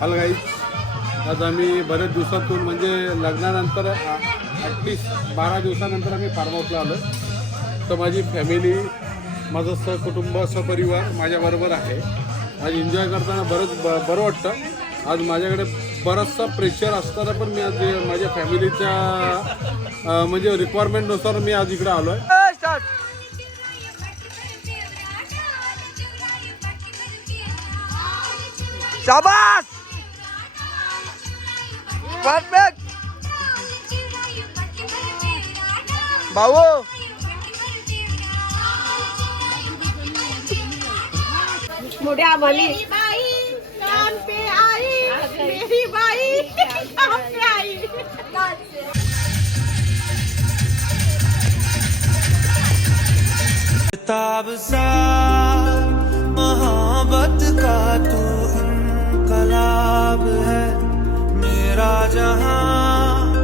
Hello guys, आज आम्ही बरेच दिवसातून म्हणजे लग्नानंतर ॲटलिस्ट 12 दिवसानंतर आम्ही फार्म हाऊसला आलो. तर माझी फॅमिली, माझं सहकुटुंब, सपरिवार माझ्याबरोबर आहे. आज एन्जॉय करताना बरं वाटतं. आज माझ्याकडे बराचसा प्रेशर असताना पण मी आज माझ्या फॅमिलीच्या म्हणजे रिक्वायरमेंटनुसार मी आज इकडे आलो आहे. शाबास, परफेक्ट भाऊ. मोठ्या भली कान पे आई मेरी बाई कान पे आई. किताब सा मोहब्बत का तू इनकलाब है, मेरा जहां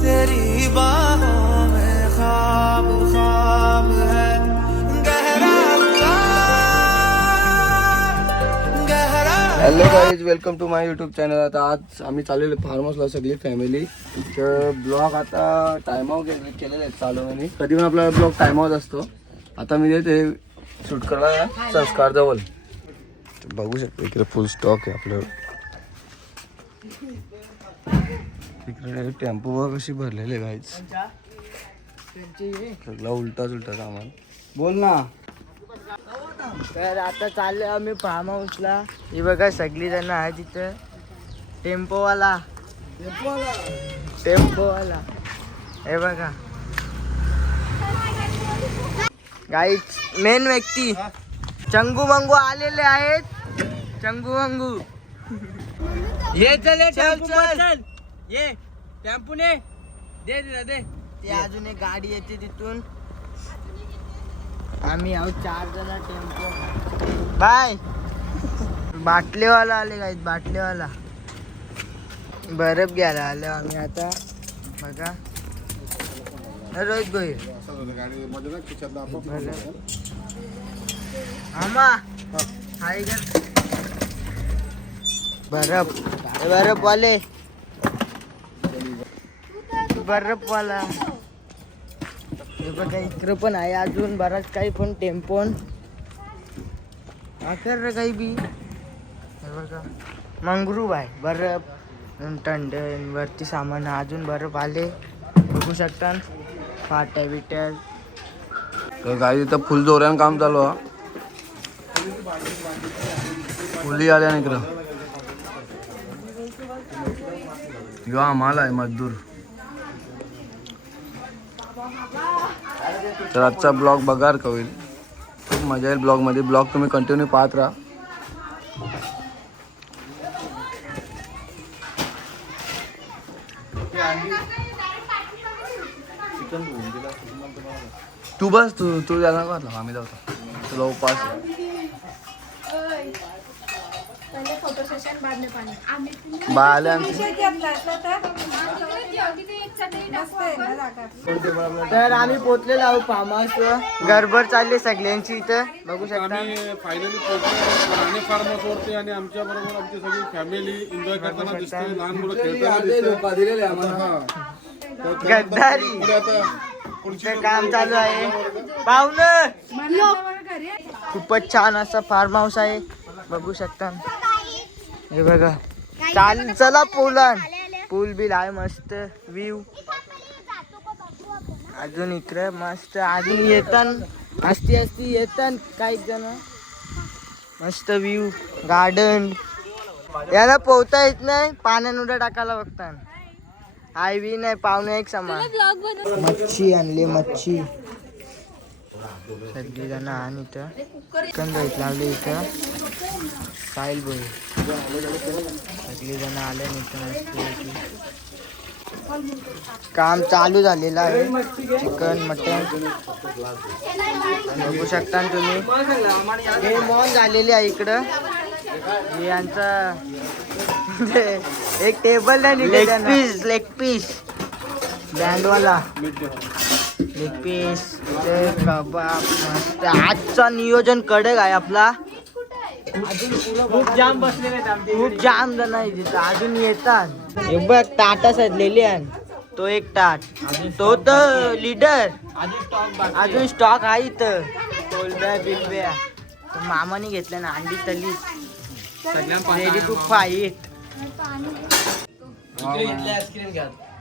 तेरी बाहों में ख्वाब ख्वाब है. Hello guys, welcome to my YouTube channel. आता आज आम्ही चाललेलो फार्म हाऊसला सगळी फॅमिली. तर ब्लॉग आता टाइम आउट केलेले आहेत चालू. आणि कधी पण आपला ब्लॉग टाइम आउट असतो. आता मी ते शूट करायला संस्कार जवळ बघू शकतो. इकडे फुल स्टॉक आहे आपल्यावर. इकडे टेम्पो बघ कशी भरलेले गाईज. सगळा उलटा सामान. बोल ना. तर आता चाललो आम्ही फार्म हाऊसला. ही बघा सगळी जण आहे तिथं. टेम्पोवाला हे बघा गाईज. मेन व्यक्ती चंगू मंगू आलेले आहेत. चंगू मंगू ये चल चल ये टेम्पो ने दे दे. ती अजून एक गाडी येते तिथून. आम्ही आहोत 4 जण टेम्पो. बाय. बाटलेवाला आले गाईत. बाटलेवाला बर्फ घ्यायला आलो आम्ही आता. बघा रोहित गोईल आमा हाय का बर्फवाले. बर्फवाला हे बघा. इकडं पण आहे अजून बराच काही. पण टेम्पोन आकर काही बी. हे बघा मंगरूब आहे. बर्फ थंड वरती सामान अजून बर्फ आले बघू शकता. फाट्या बिट्या. तर गाडी इथं फुल जोरानं काम चालू आहे. फुली आल्या ना इकडं. यो आम्हाला आहे मजदूर. तर आजचा ब्लॉग बघा का होईल. खूप मजा येईल ब्लॉगमध्ये. ब्लॉग तुम्ही कंटिन्यू पाहत राहा. तू बस. तू जाणार का? आम्ही जातो. तुला उपास बाले आमचे. तर आम्ही पोचलेलो आहोत फार्म हाऊस. गडबड चालली सगळ्यांची इथं बघू शकता. आम्ही फायनली पोहोचलो राणे फार्म हाऊसवरती. आणि आमच्या बरोबर आमची सगळी फॅमिली एन्जॉय करताना दिसते. लहान मुलं खेळताना दिसते. गद्दारी काम चालू आहे. पाहुणं खूपच छान असं फार्म हाऊस आहे बघू शकता. हे बघा. चला पूल बिल आहे. मस्त व्ह्यू. अजून इकडे मस्त. अजून येतात असती येतात काही जण. मस्त व्ह्यू. गार्डन. याला पोहता येत नाही. पाण्यात उड्या टाकायला बघतात. हाय बी नाही. पाहुणे एक समान. मच्छी आणली. मच्छी सगळी जण. आणि इथं चिकन राईस लावले. इथं साईल बोल सगळी जण आले. काम चालू झालेलं आहे. चिकन मटन बघू शकता तुम्ही. हे मॉल झालेली आहे इकडं. हे यांचा एक टेबल नाही. लेग पीस बँडवाला लेग पीस. कबाब मस्त. आजचा नियोजन कडक आहे आपला. खूप जाम बसलेले आहेत आमचे, खूप जाम जण आहे तिथं अजून येतात. हे बघ ताटा सजलेली आहे, तो एक ताट, तो तर लीडर, अजून स्टॉक आहे इथं. कोलब्या बिलब्या मामाने घेतल्या ना, अंडी तली रेडी टू फाईट.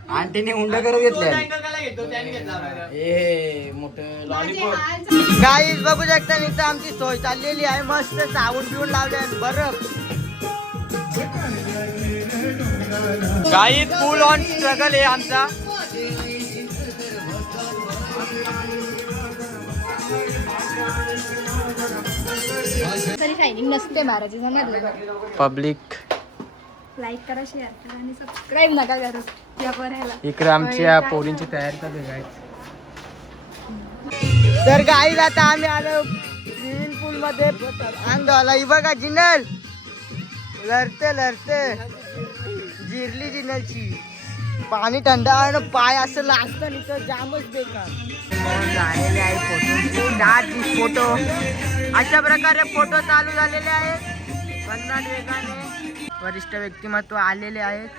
आंटीने हुंडा करून घेतले. ए मोठं लॉलीपॉप. गाईज बघू शकता इथं आमची सोय चाललेली आहे, मस्त साबून पिऊन लावले बरफ. गाईज फुल ऑन स्ट्रगल आहे आमचा. शायनिंग नसते महाराज, समजलं. पब्लिक लाईक करा, शेअर करा आणि सबस्क्राईब नका करू या करायला. इकडे आमच्या पोरींची तयारी चालू आहे. तर गाईज आता आम्ही आलो स्विमिंग पूल मध्ये अंगाला. ही बघा जिनल लढते जिरली जिनलची. पाणी थंड आणि पाय असं लागतं इथं, जामच बेकार. झालेले आहे फोटो, फोटो अशा प्रकारे फोटो चालू झालेले आहेत. भन्नाट वेगाने वरिष्ठ व्यक्तिमत्व आलेले आहेत.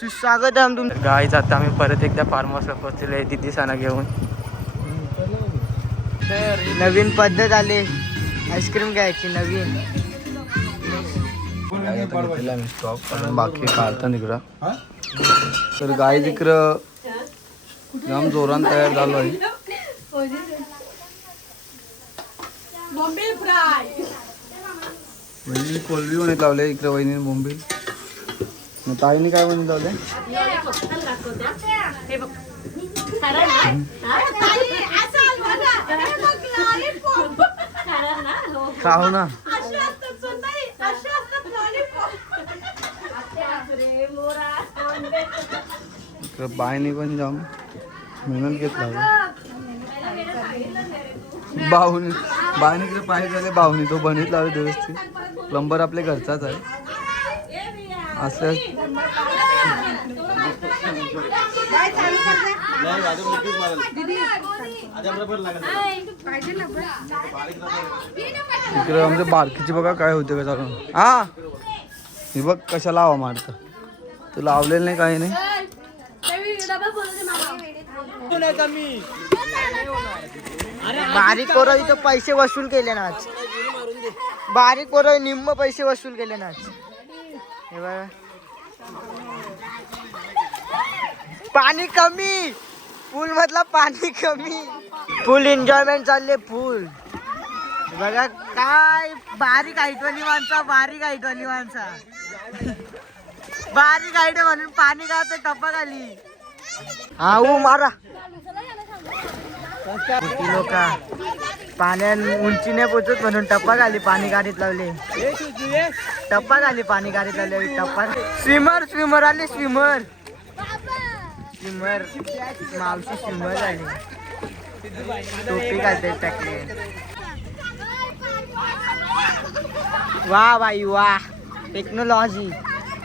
सुस्वागत आहे तुमचं. गाईज आता आम्ही परत एकदा फार्म हाऊसला पोहोचलेलो आहे दिदी सणा घेऊन. नवीन पद्धत आली आईस्क्रीम घ्यायची नवीन. बाकी काढता इकडं. तर गाय इकडं जाम जोरान तयार झालो आहे. बॉम्बे फ्राय. वहिनी कोलबी बनत लावले इकडे. वहिनी बोंबील. ताईने काय बनत लावले? खाऊ ना. इकडं बायने पण जाम मेहनत घेतला. बाहुनी बायने इकडे पाय झाले. बाहुनी तो बनत लावले व्यवस्थित. प्लंबर आपल्या घरचाच आहे. असल्यास इकडे आमच्या बारकीची बघा काय होते का चालू. हा हे बघ कशा लावा मारत. तू लावलेलं नाही काही नाही. बारीक पोरं इथं पैसे वसूल केले ना आज. बारीक पोरं निम्म पैसे वसूल केले ना आज. हे बघा पाणी कमी, पूल मधला पाणी कमी. फुल एन्जॉयमेंट चालले फुल. बघा काय बारीक हाईटवाली माणसा, बारीक हाईटवाली माणसा. बारीक हाईट म्हणून पाणी का टप्पा खाली. हा मारा लोक पाण्यात उंचीने पोचत म्हणून टप्पा खाली पाणी गाडीत लावले. टप्पा खाली पाणी गाडीत लावले. टप्पा स्विमर आले. स्विमर मावशी स्विमर आले. टोपी घालते टाकले. वा बाई वा टेक्नॉलॉजी.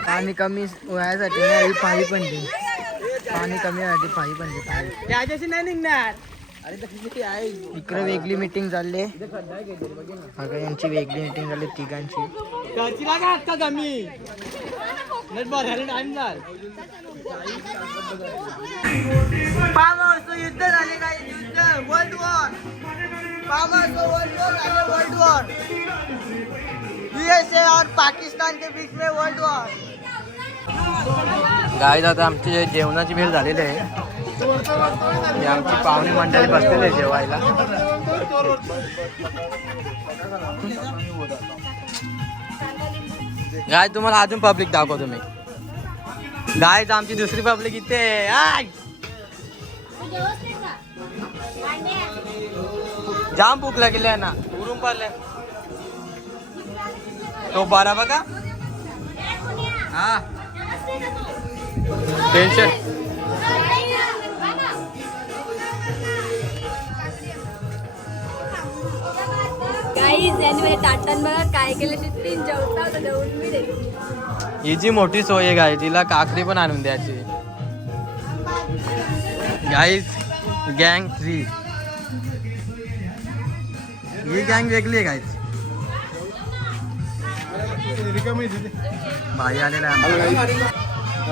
पाणी कमी व्हायसाठी नाही पाणी पण दे. पाणी कमी व्हायसाठी पाणी पण दे. त्याच्याशी नाही निघणार. इकडे वेगळी मीटिंग चालली. अगं यांची वेगळी मीटिंग झाली तिघांची. फार्म हाऊस युद्ध झाले काय. युद्ध world war. Farm house world war झाले. वर्ल्ड वॉर USA और पाकिस्तान के बीच में वर्ल्ड वॉर. गाय आता आमची जेवणाची वेळ झालेली आहे. आमची पाहुणे मंडळी बसलेली आहे जेवायला. गाय तुम्हाला अजून पब्लिक दाखवतो मी. गायच आमची दुसरी पब्लिक इथे. जाम भूक लागली आहे ना. उरून पडले तो बारा बघा. हा टेन्शन. ताटण बघा काय केलं. 3 जेवता होता जेवून मी दे. ही जी मोठी सोय आहे गाय तिला काकडी पण आणून द्यायची. गाईज गँग 3 ही गँग वेगळी आहे गाईज. रिकामी तिथे. भाई आलेला आहे हॅलो guys.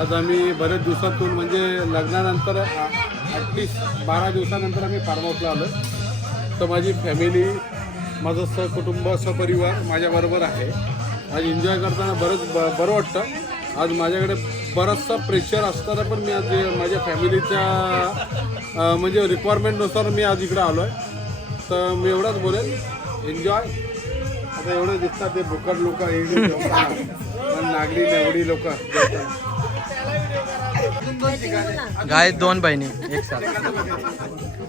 आज आम्ही बरेच दिवसातून म्हणजे लग्नानंतर ॲटलिस्ट 12 दिवसानंतर आम्ही फार्म हाऊसला आलो. तर माझी फॅमिली, माझं सहकुटुंब, सपरिवार माझ्याबरोबर आहे. आज एन्जॉय करताना बरं वाटतं. आज माझ्याकडे बरंचसा प्रेशर असताना पण मी आज माझ्या फॅमिलीच्या म्हणजे रिक्वायरमेंटनुसार मी आज इकडे आलो आहे. तर मी एवढंच बोलेल, एन्जॉय. आता एवढे दिसतात ते भुकट लोक, नागरी नवडी लोक. गाय 2 बहिणी एक साथ.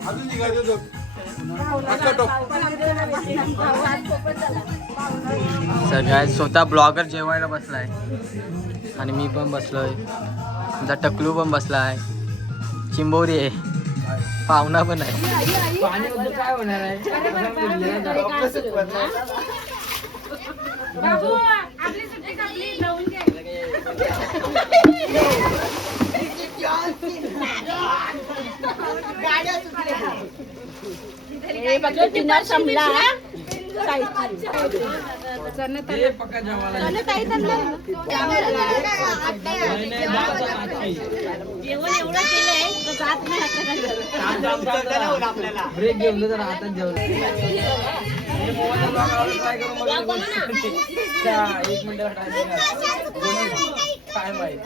अजून निघायचं तो. अच्छा, टोक. सर गाय स्वतः ब्लॉगर जेवायला बसलाय आणि मी पण बसलोय. आमचा टकलू पण बसलाय. चिंबोरी आहे, पाहुणा पण आहे. काय होणार आहे? जेवण एवढं केलंय तर जात नाही आपल्याला. ब्रेक घेऊन जरा हातात जेवण. 1 मिनिट काय माहिती.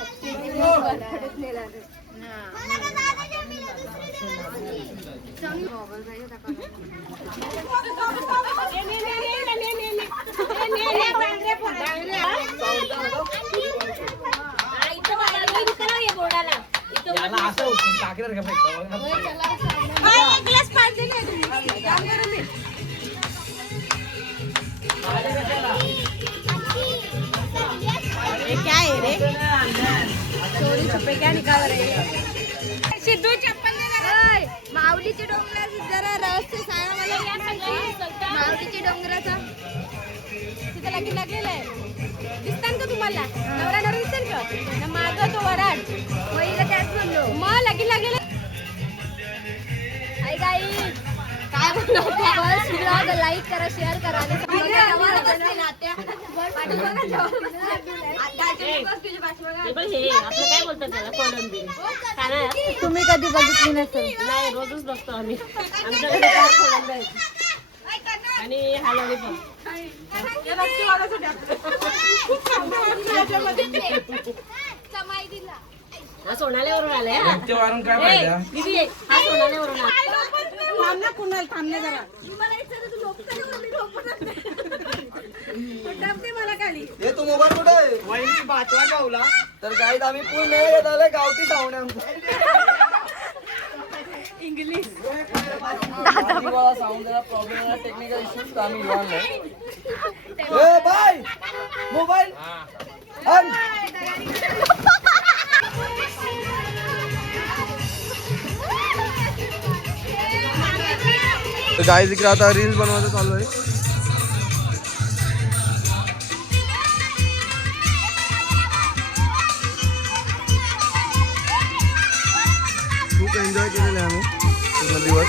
क्या है रे? चोरी छुपे क्या निकाल रहे? सिद्धू चप्पल दे जरा. माऊलीची डोंगर जरा रहस्य सांगा मला. माऊलीची डोंगराचा तिथे लगीन लागलेलं आहे. दिसतात का तुम्हाला? नवरा नवरा दिसतात का? माझा तो वराड वहिला त्याच म्हणलो मग लगीन लागलेलं. आई गाई काय म्हणतो? लाईक करा, शेअर करा. तुम्ही कधी बघितली नसेल. नाही, रोजच बघतो आम्ही. आमच्याकडे आणि हलवडी पण हा सोनाल्यावरून आलाय. हा सोनाल्यावरून आला. कुणाल थांबले जरा. हे तू मोबाईल कुठे आहे? वहिनी पाचवा गावला. तर गाईत आम्ही पूर्ण येत आलोय गावठी सावण्या. इंग्लिश साऊंड जरा प्रॉब्लेम, टेक्निकल इश्यूज. आम्ही घेऊन ए बाय मोबाईल गाईज इकडे आता रील्स बनवायचं चालू आहे. खूप एन्जॉय केलेलं आहे आम्ही पूर्ण दिवस.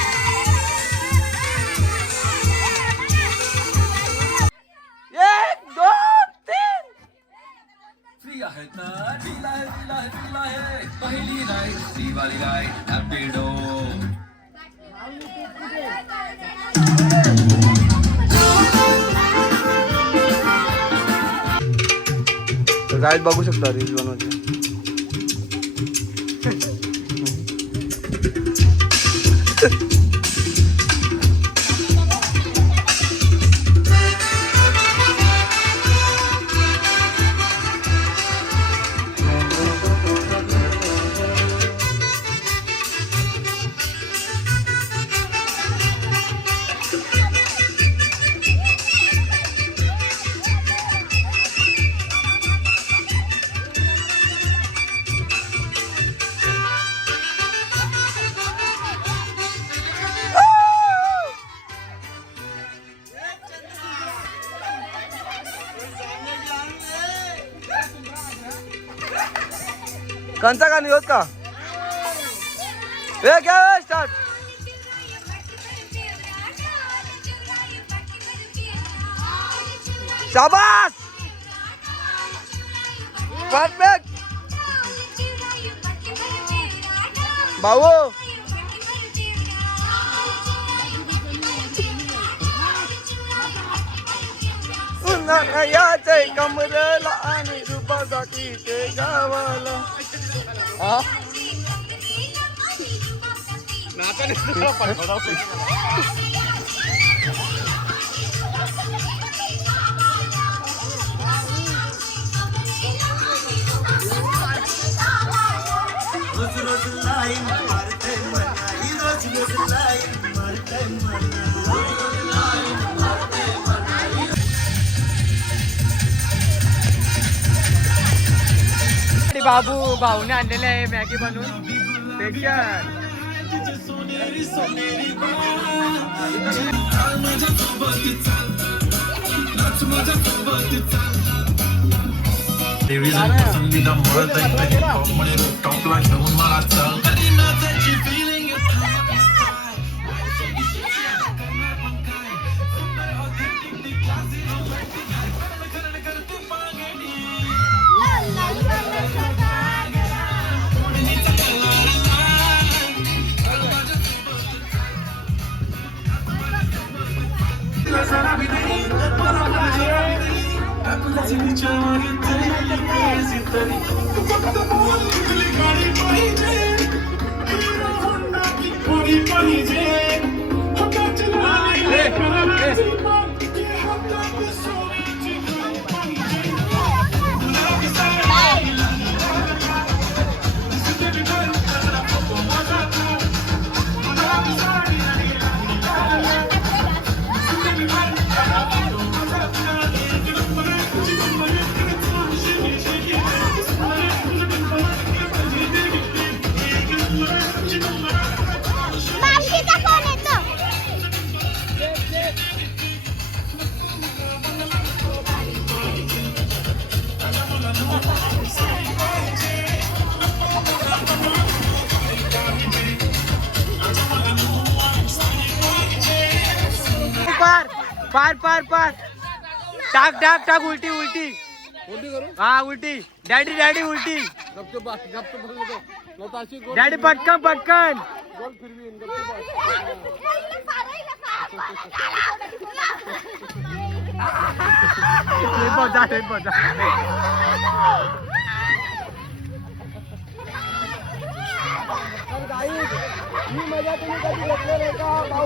गाईड बघू शकता रील्स बनवायचे. कंचा का निघत का? ए क्या स्टार्ट. शाबास. परफेक्ट भाऊ. उन्हाळ्याचे कमरेला आणि रुपासाठी ते गावाला. हा बाबू भाऊने आणलेले आहे मॅगी बनवून स्पेशल. Division पसंदीदा मळत आहे टॉप मध्ये टॉपला घेऊन मला चाल करीनाची feeling पार पार पार टाक टाक टाक उलटी उलटी. उलटी करू हा उलटी. डॅडी डॅडी उलटी. गपचूप बस गपचूप बस नको. नव्हतं अशी गोल डॅडी पटकन पटकन. गोल फिरवीन गपचूप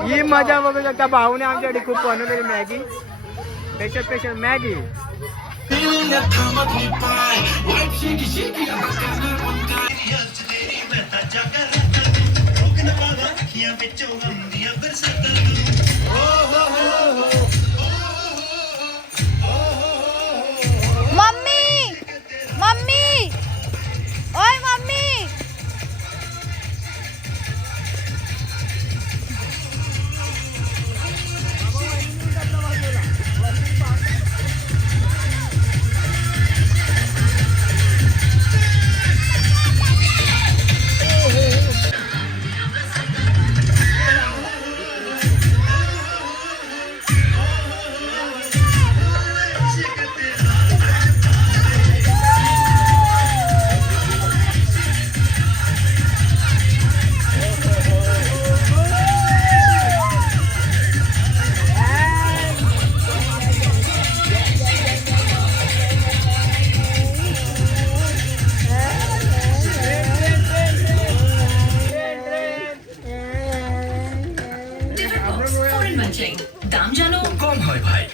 ही मजा बघू शकता. भाऊने आमच्यासाठी खूप बनवलेली Maggi special special Maggi. feeling that come up me pie wipe shaky shaky mummy mummy ओय मम्मी. दाम जानो कौन है भाई.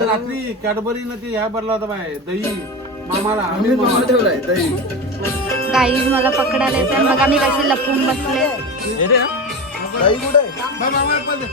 रात्री कॅडबरी न ते ह्या भरला होता बाय दही मामाला आम्ही बनवून ठेवलाय दही. गाईज मला पकडायला येते. मग आम्ही कशी लपून बसले. दही कुठे आहे? मामा पण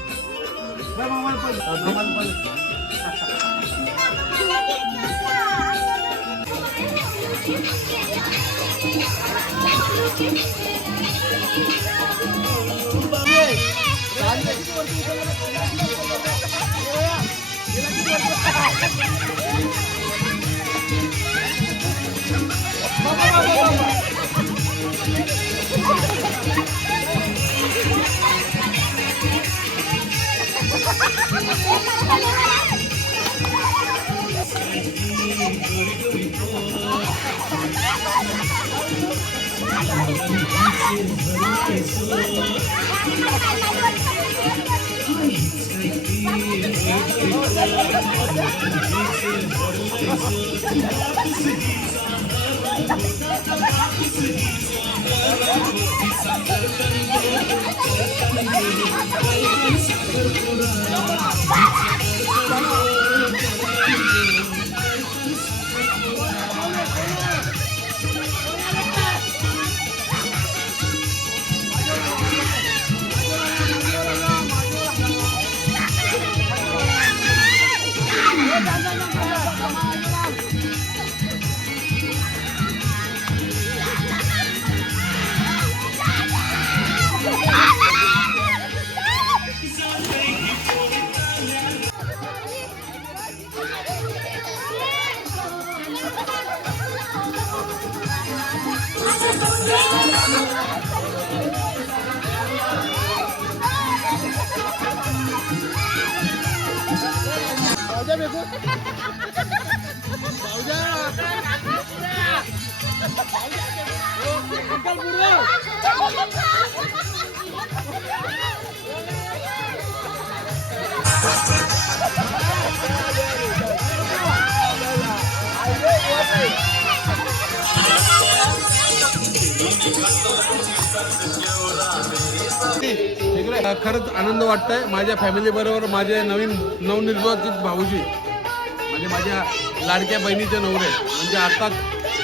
खरंच आनंद वाटतंय माझ्या फॅमिली बरोबर माझे नवनिर्वाचित भाऊजी म्हणजे माझ्या लाडक्या बहिणीचे नवरे म्हणजे आता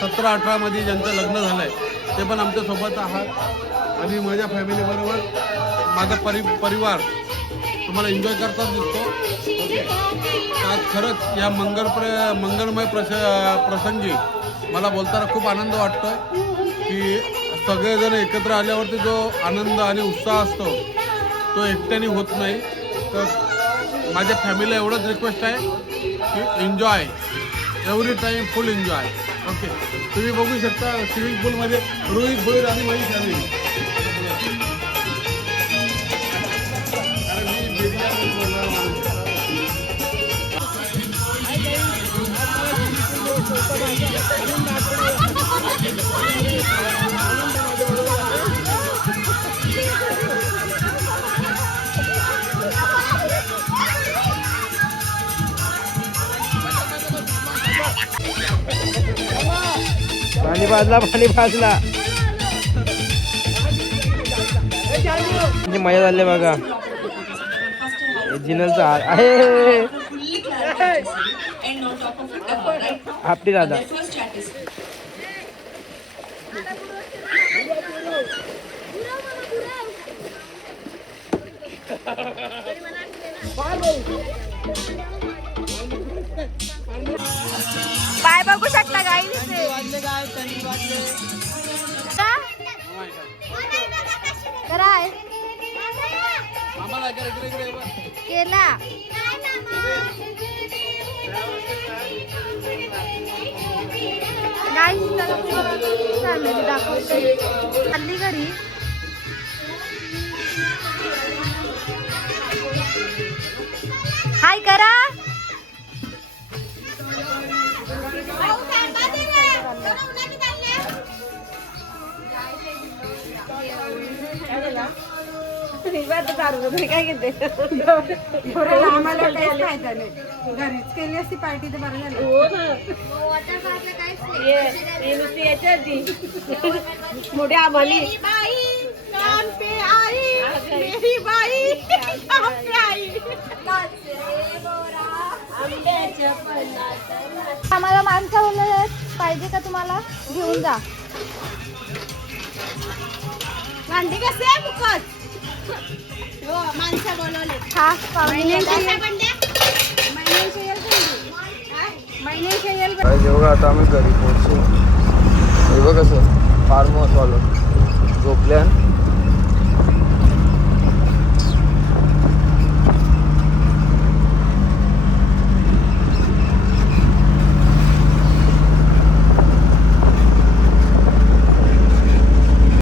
17-18 मध्ये ज्यांचं लग्न झालंय ते पण आमच्या सोबत आहात आणि माझ्या फॅमिली बरोबर माझा परिवार तुम्हाला एन्जॉय करताच दिसतो. आज खरंच या मंगलमय प्रसंगी मला बोलताना खूप आनंद वाटतोय की सगळेजण एकत्र आल्यावरती जो आनंद आणि उत्साह असतो तो एकट्याने होत नाही. तर माझ्या फॅमिलीला एवढंच रिक्वेस्ट आहे की एन्जॉय एव्हरी टाईम फुल एन्जॉय. ओके तुम्ही बघू शकता स्विमिंग पूलमध्ये रोहित भोईर आणि माझी फॅमिली. पाणी भाजला म्हणजे मजा झाली बघा. जिनलचा आहे आपली दादा पाय बघू शकता गाई कराय केला गाई दाखवते चालली घरी. हाय करा काय घेते आम्हाला काहीच माहिती नाही. घरीच केली असती पार्टी तर बरं झालं. मोठ्या आम्हाला आम्हाला माणसं बोलले पाहिजे का तुम्हाला घेऊन जा. भांडी कसे आहे फुकट माणसं बोलवले खास महिन्याचे जेव्हा आता आम्ही घरी पोहोचू हे बघ कसं फार्म हाऊस वालं झोपल्या